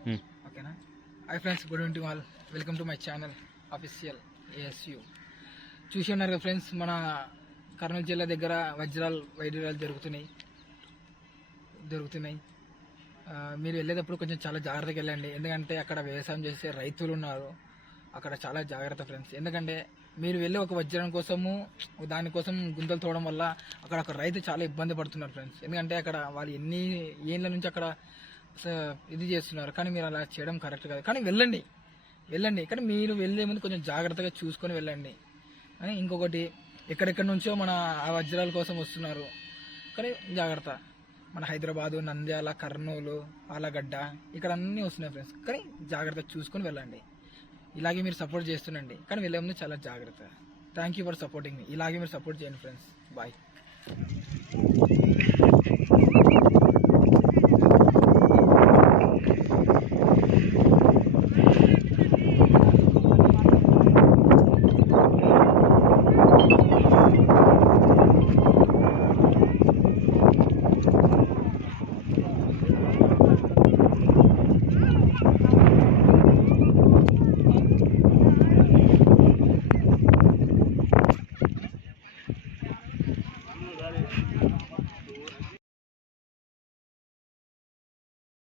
ఓకేనా hi friends good evening all welcome to my channel official ASU చూసి ఉన్నారు కదా ఫ్రెండ్స్ మన కర్నూలు జిల్లా దగ్గర వజ్రాలు వైద్యురాలు జరుగుతున్నాయి. దొరుకుతున్నాయి మీరు వెళ్ళేటప్పుడు కొంచెం చాలా జాగ్రత్తగా వెళ్ళండి. ఎందుకంటే అక్కడ వ్యవసాయం చేసే రైతులు ఉన్నారు. అక్కడ చాలా జాగ్రత్త ఫ్రెండ్స్ ఎందుకంటే మీరు వెళ్ళి ఒక వజ్రం కోసము దానికోసం గుంతలు తోవడం వల్ల అక్కడ ఒక రైతు చాలా ఇబ్బంది పడుతున్నారు ఫ్రెండ్స్ ఎందుకంటే అక్కడ వాళ్ళు ఎన్ని ఏళ్ళ నుంచి అక్కడ ఇది చేస్తున్నారు. కానీ మీరు అలా చేయడం కరెక్ట్ కాదు. కానీ వెళ్ళండి. వెళ్ళండి. కానీ మీరు వెళ్ళే ముందు కొంచెం జాగ్రత్తగా చూసుకొని వెళ్ళండి. అని ఇంకొకటి ఎక్కడెక్కడి నుంచో మన ఆ వజ్రాల కోసం వస్తున్నారు. కానీ జాగ్రత్త. మన హైదరాబాదు నంద్యాల కర్నూలు ఆలగడ్డ ఇక్కడ అన్నీ వస్తున్నాయి ఫ్రెండ్స్ కానీ జాగ్రత్త చూసుకొని వెళ్ళండి. ఇలాగే మీరు సపోర్ట్ చేస్తుండండి. కానీ వెళ్ళే ముందు చాలా జాగ్రత్త. థ్యాంక్ యూ ఫర్ సపోర్టింగ్ మీ ఇలాగే మీరు సపోర్ట్ చేయండి ఫ్రెండ్స్ బాయ్